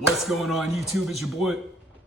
What's going on YouTube? It's your boy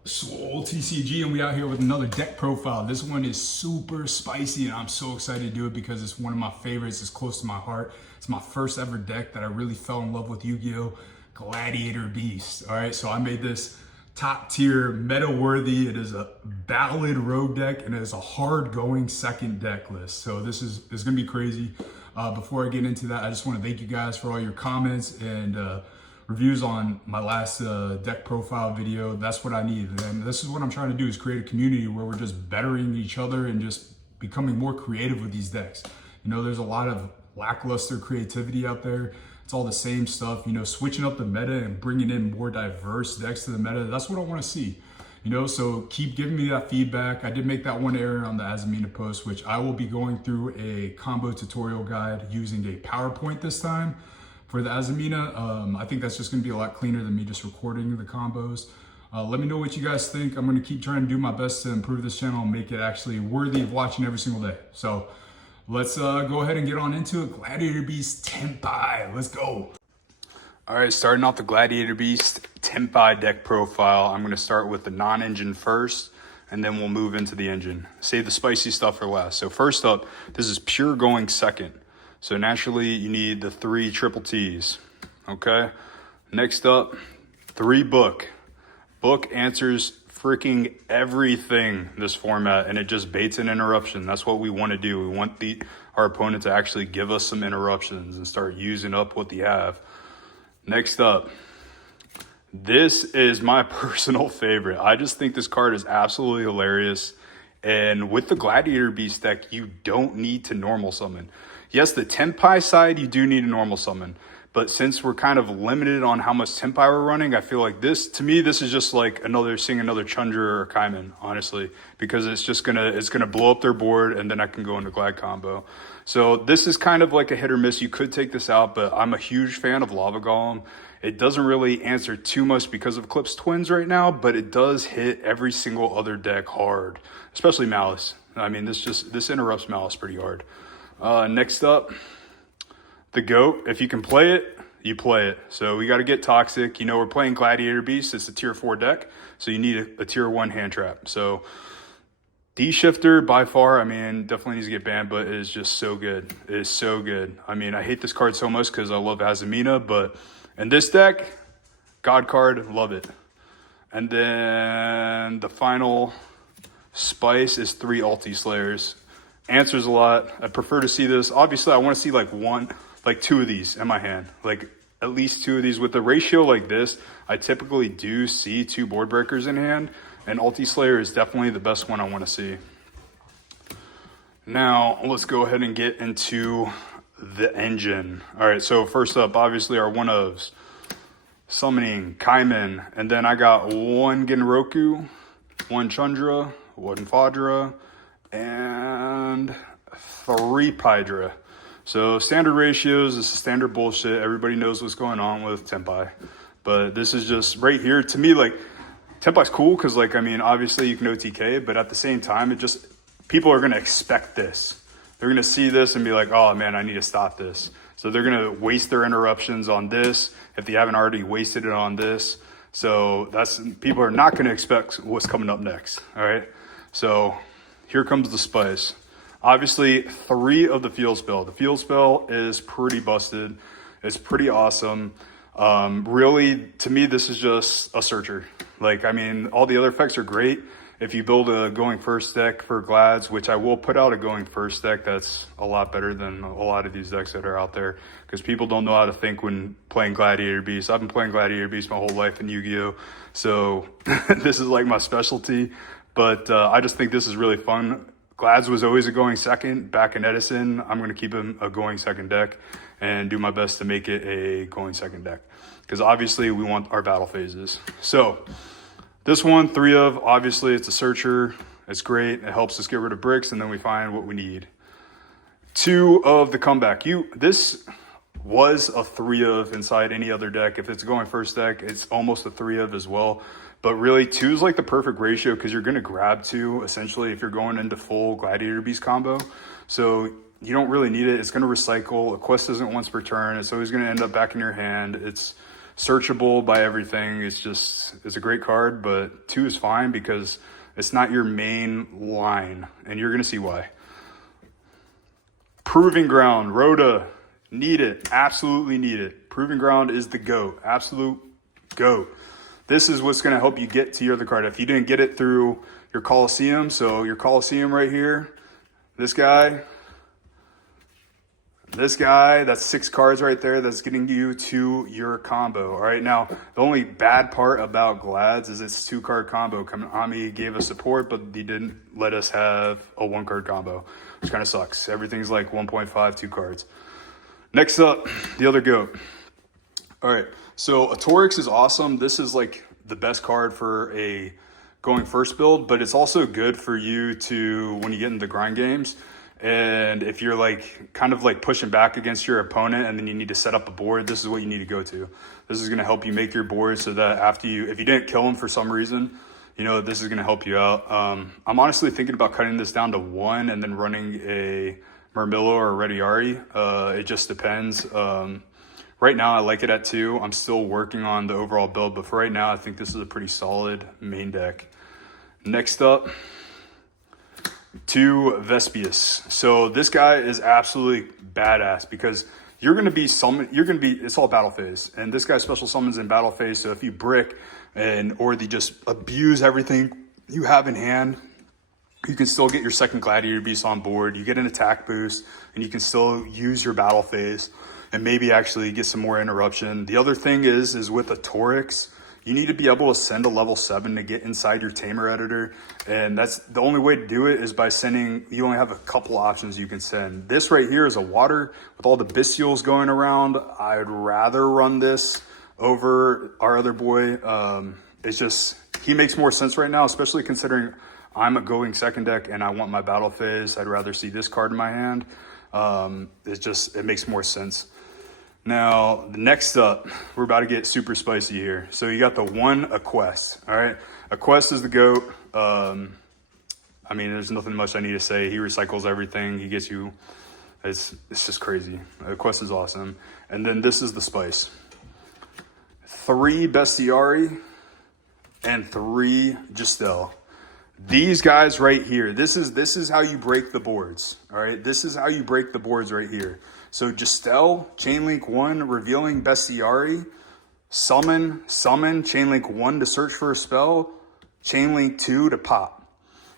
Swole TCG, and we out here with another deck profile. This one is super spicy and I'm so excited to do it because it's one of my favorites. It's close to my heart. It's my first ever deck that I really fell in love with, Yu-Gi-Oh! Gladiator Beast. All right, so I made this top tier, meta worthy. It is a ballad road deck and it is a hard going second deck list. So this is gonna be crazy. Before I get into that, I just want to thank you guys for all your comments and reviews on my last deck profile video. That's what I need, and this is what I'm trying to do, is create a community where we're just bettering each other and just becoming more creative with these decks. You know, there's a lot of lackluster creativity out there. It's all the same stuff. You know, switching up the meta and bringing in more diverse decks to the meta, that's what I want to see. You know, so keep giving me that feedback. I did make that one error on the Azamina post, which I will be going through a combo tutorial guide using a PowerPoint this time for the Azamina. I think that's just gonna be a lot cleaner than me just recording the combos. Let me know what you guys think. I'm gonna keep trying to do my best to improve this channel and make it actually worthy of watching every single day. So let's go ahead and get on into it. Gladiator Beast TENPAI, let's go. All right, starting off the Gladiator Beast TENPAI deck profile, I'm gonna start with the non-engine first, and then we'll move into the engine. Save the spicy stuff for last. So first up, this is pure going second. So naturally, you need the 3 triple T's, okay? Next up, 3 book. Book answers freaking everything this format, and it just baits an interruption. That's what we want to do. We want our opponent to actually give us some interruptions and start using up what they have. Next up, this is my personal favorite. I just think this card is absolutely hilarious. And with the Gladiator Beast deck, you don't need to normal summon. Yes, the TENPAI side, you do need a normal summon. But since we're kind of limited on how much TENPAI we're running, I feel like this, to me, this is just like seeing another Chandra or Kaiman, honestly. Because it's gonna blow up their board, and then I can go into Glad combo. So this is kind of like a hit or miss. You could take this out, but I'm a huge fan of Lava Golem. It doesn't really answer too much because of Eclipse Twins right now, but it does hit every single other deck hard, especially Malice. I mean, this interrupts Malice pretty hard. Next up, the GOAT. If you can play it, you play it. So we got to get Toxic. You know, we're playing Gladiator Beast. It's a tier 4 deck, so you need a tier 1 hand trap. So D-Shifter, by far, I mean, definitely needs to get banned, but it is just so good. It is so good. I mean, I hate this card so much because I love Azamina, but in this deck, God card, love it. And then the final spice is 3 Ulti Slayers. Answers a lot. I prefer to see this. Obviously, I want to see like 2 of these in my hand. Like at least 2 of these. With the ratio like this, I typically do see 2 board breakers in hand. And Ulti Slayer is definitely the best one I want to see. Now, let's go ahead and get into the engine. All right, so first up, obviously our one-ofs. Summoning Kaiman. And then I got 1 Genroku, 1 Chandra, 1 Fadra, and 3 Pydra. So standard ratios, this is standard bullshit. Everybody knows what's going on with TENPAI. But this is just right here. To me, like, TENPAI's cool because, like, I mean, obviously you can OTK, but at the same time, people are going to expect this. They're going to see this and be like, oh man, I need to stop this. So they're going to waste their interruptions on this if they haven't already wasted it on this. So people are not going to expect what's coming up next. All right. So here comes the spice. Obviously, 3 of the field spell. The field spell is pretty busted. It's pretty awesome. Really, to me, this is just a searcher. Like, I mean, all the other effects are great. If you build a going first deck for Glads, which I will put out a going first deck, that's a lot better than a lot of these decks that are out there because people don't know how to think when playing Gladiator Beast. I've been playing Gladiator Beast my whole life in Yu-Gi-Oh! So this is like my specialty, but I just think this is really fun. Glads was always a going second back in Edison. I'm going to keep him a going second deck and do my best to make it a going second deck because obviously we want our battle phases. So this one, 3 of, obviously it's a searcher. It's great. It helps us get rid of bricks and then we find what we need. 2 of the comeback. This was a 3 of inside any other deck. If it's a going first deck, it's almost a 3 of as well. But really 2 is like the perfect ratio because you're going to grab 2 essentially if you're going into full Gladiator Beast combo. So you don't really need it. It's going to recycle. A quest isn't once per turn. It's always going to end up back in your hand. It's searchable by everything. It's a great card, but 2 is fine because it's not your main line, and you're gonna see why. Proving Ground, Rhoda, need it, absolutely need it. Proving Ground is the GOAT, absolute GOAT. This is what's gonna help you get to your other card. If you didn't get it through your Coliseum, so your Coliseum right here, this guy, that's 6 cards right there. That's getting you to your combo. All right, now the only bad part about Glads is it's 2-card combo. Ami gave us support, but he didn't let us have a 1-card combo, which kind of sucks. Everything's like 1.5, 2 cards. Next up, the other GOAT. All right, so a Torix is awesome. This is like the best card for a going first build, but it's also good for you to, when you get into grind games, and if you're like kind of like pushing back against your opponent and then you need to set up a board, this is what you need to go to. This is going to help you make your board so that after if you didn't kill him for some reason, you know, this is going to help you out. I'm honestly thinking about cutting this down to 1 and then running a Murmillo or a Rediari. It just depends. Right now I like it at 2. I'm still working on the overall build, but for right now I think this is a pretty solid main deck. Next up, 2 Vespius. So this guy is absolutely badass because you're going to be it's all battle phase, and this guy special summons in battle phase. So if you brick or they just abuse everything you have in hand, you can still get your second Gladiator Beast on board. You get an attack boost, and you can still use your battle phase and maybe actually get some more interruption. The other thing is with a Torix, you need to be able to send a level 7 to get inside your Tamer editor. And that's the only way to do it is by sending, you only have a couple options you can send. This right here is a water with all the bestials going around. I'd rather run this over our other boy. It's just, he makes more sense right now, especially considering I'm a going second deck and I want my battle phase. I'd rather see this card in my hand. It makes more sense. Now, next up, we're about to get super spicy here. So you got the 1 Aquest, all right? Aquest is the GOAT. I mean, there's nothing much I need to say. He recycles everything. He gets you. It's just crazy. Aquest is awesome. And then this is the spice. 3 Bestiari and 3 Giselle. These guys right here, this is how you break the boards, all right? This is how you break the boards right here. So Giselle, Chainlink 1, revealing Bestiari, summon, Chainlink 1 to search for a spell, Chainlink 2 to pop.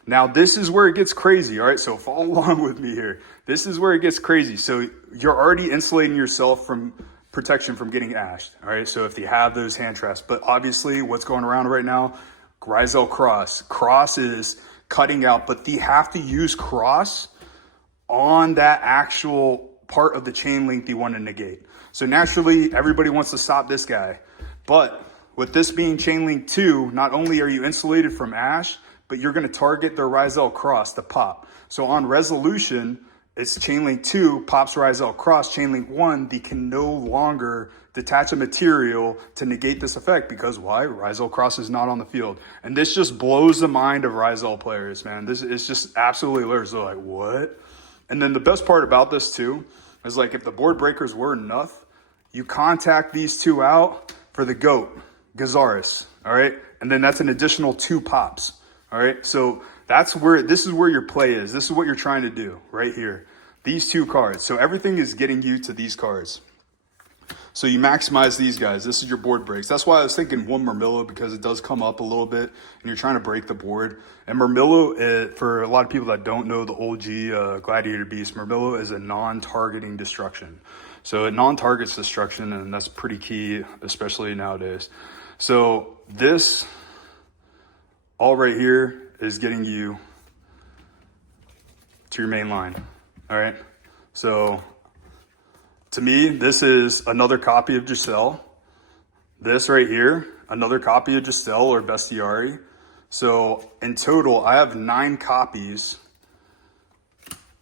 Now this is where it gets crazy, all right? So follow along with me here. This is where it gets crazy. So you're already insulating yourself from protection from getting ashed, all right? So if you have those hand traps, but obviously what's going around right now, Gryzel Cross. Cross is cutting out, but you have to use Cross on that actual part of the chain link you want to negate. So naturally, everybody wants to stop this guy. But with this being chain link 2, not only are you insulated from Ash, but you're going to target their Gryzel Cross to pop. So on resolution, it's chain link 2, pops Gryzel Cross, chain link 1, they can no longer detach a material to negate this effect because why? Gryzel Cross is not on the field. And this just blows the mind of Gryzel players, man. This is just absolutely hilarious. They're like, what? And then the best part about this too is like if the board breakers were enough, you contact these 2 out for the GOAT, Gazaris, all right? And then that's an additional 2 pops, all right? So this is where your play is. This is what you're trying to do right here. These 2 cards. So everything is getting you to these cards. So you maximize these guys. This is your board breaks. That's why I was thinking 1 Murmillo because it does come up a little bit and you're trying to break the board. And Murmillo, for a lot of people that don't know the OG Gladiator Beast, Murmillo is a non-targeting destruction. So it non-targets destruction, and that's pretty key, especially nowadays. So this all right here is getting you to your main line, all right? So to me, this is another copy of Giselle. This right here, another copy of Giselle or Bestiari. So in total, I have 9 copies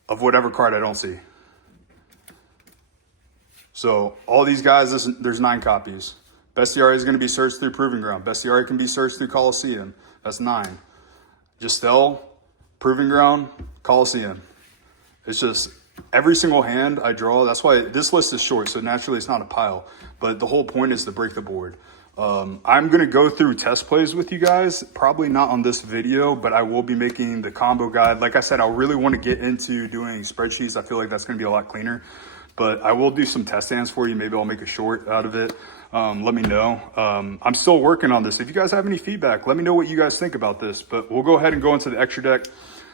of whatever card I don't see. So all these guys, there's 9 copies. Bestiari is going to be searched through Proving Ground. Bestiari can be searched through Coliseum. That's 9. Giselle, Proving Ground, Coliseum. It's just every single hand I draw. That's why this list is short, so naturally it's not a pile. But the whole point is to break the board. I'm gonna go through test plays with you guys, probably not on this video, but I will be making the combo guide. Like I said, I really want to get into doing spreadsheets. I feel like that's gonna be a lot cleaner, but I will do some test hands for you. Maybe I'll make a short out of it. Let me know. I'm still working on this. If you guys have any feedback, let me know what you guys think about this, but we'll go ahead and go into the extra deck.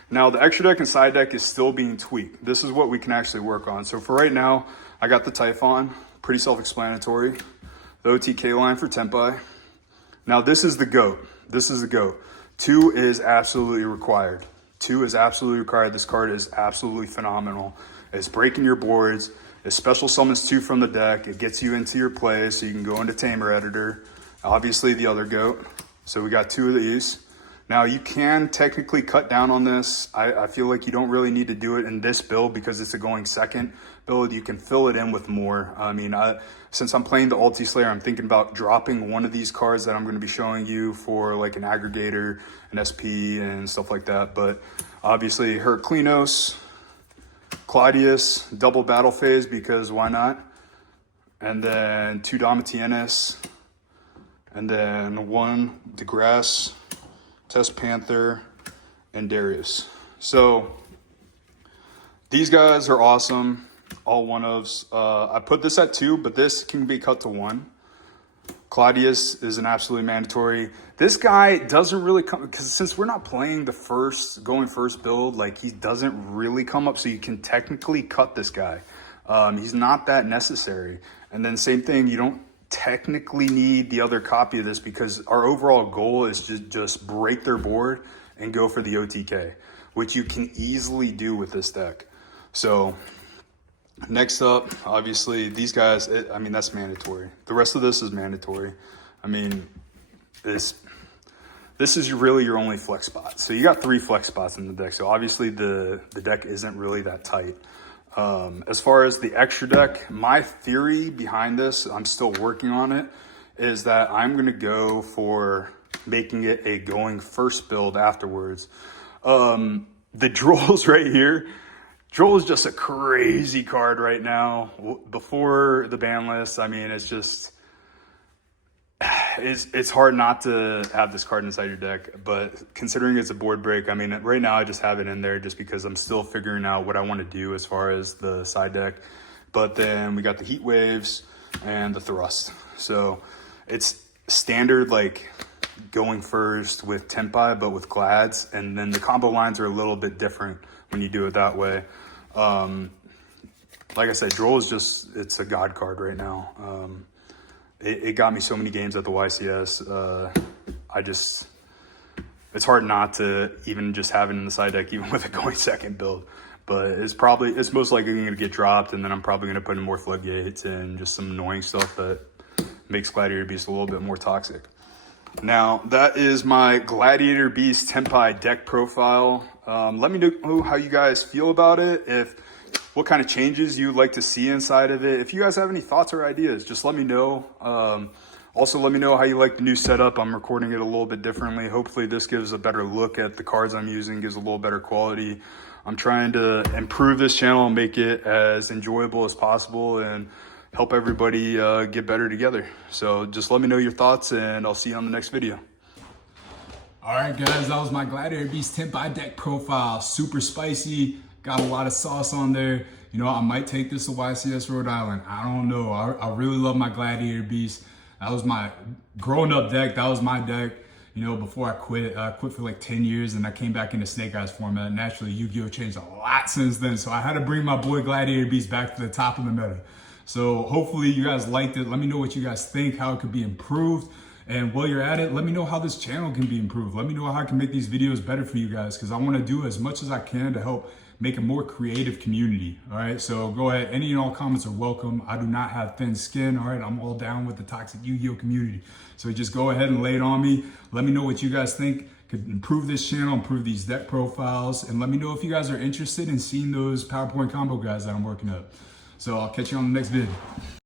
Now the extra deck and side deck is still being tweaked. This is what we can actually work on. So for right now, I got the Typhon, pretty self-explanatory. The OTK line for TENPAI. Now this is the GOAT. This is the GOAT. 2 is absolutely required. 2 is absolutely required. This card is absolutely phenomenal. It's breaking your boards. It special summons 2 from the deck. It gets you into your play so you can go into Tamer Editor. Obviously the other GOAT. So we got 2 of these. Now you can technically cut down on this. I feel like you don't really need to do it in this build because it's a going second build. You can fill it in with more. I mean, since I'm playing the Ulti Slayer, I'm thinking about dropping one of these cards that I'm going to be showing you for like an aggregator, an SP, and stuff like that. But obviously Heraclinos, Claudius, double battle phase because why not? And then 2 Domitianus, and then 1 DeGrasse, Test Panther, and Darius. So these guys are awesome, all one-ofs. I put this at 2, but this can be cut to 1. Claudius is an absolutely mandatory. This guy doesn't really come, because since we're not playing the going first build, like he doesn't really come up, so you can technically cut this guy. He's not that necessary. And then same thing, you don't technically need the other copy of this because our overall goal is to just break their board and go for the OTK, which you can easily do with this deck. So next up, obviously these guys, I mean, that's mandatory. The rest of this is mandatory. I mean, this is really your only flex spot. So you got 3 flex spots in the deck. So obviously the deck isn't really that tight. As far as the extra deck, my theory behind this, I'm still working on it, is that I'm going to go for making it a going first build afterwards. The Droll's right here. Droll is just a crazy card right now. Before the ban list, I mean, it's just, it's hard not to have this card inside your deck, but considering it's a board break, I mean, right now I just have it in there just because I'm still figuring out what I want to do as far as the side deck. But then we got the Heat Waves and the Thrust. So it's standard like going first with TENPAI, but with Glads, and then the combo lines are a little bit different when you do it that way. Like I said, Droll is just, it's a god card right now. It got me so many games at the YCS. It's hard not to even just have it in the side deck, even with a going second build. But it's most likely going to get dropped, and then I'm probably going to put in more Floodgates and just some annoying stuff that makes Gladiator Beast a little bit more toxic. Now, that is my Gladiator Beast TENPAI deck profile. Let me know how you guys feel about it, what kind of changes you'd like to see inside of it. If you guys have any thoughts or ideas, just let me know. Also, let me know how you like the new setup. I'm recording it a little bit differently. Hopefully this gives a better look at the cards I'm using, gives a little better quality. I'm trying to improve this channel and make it as enjoyable as possible and help everybody get better together. So just let me know your thoughts, and I'll see you on the next video. All right, guys, that was my Gladiator Beast TENPAI deck profile. Super spicy, got a lot of sauce on there. You know, I might take this to YCS Rhode Island. I don't know. I really love my Gladiator Beast. That was my growing up deck. That was my deck. You know, before I quit for like 10 years, and I came back into Snake Eyes format. Naturally, Yu-Gi-Oh! Changed a lot since then. So I had to bring my boy Gladiator Beast back to the top of the meta. So hopefully you guys liked it. Let me know what you guys think, how it could be improved. And while you're at it, let me know how this channel can be improved. Let me know how I can make these videos better for you guys, because I want to do as much as I can to help make a more creative community. All right, so go ahead. Any and all comments are welcome. I do not have thin skin. All right, I'm all down with the toxic Yu-Gi-Oh! Community. So just go ahead and lay it on me. Let me know what you guys think could improve this channel, improve these deck profiles, and let me know if you guys are interested in seeing those PowerPoint combo guys that I'm working up. So I'll catch you on the next video.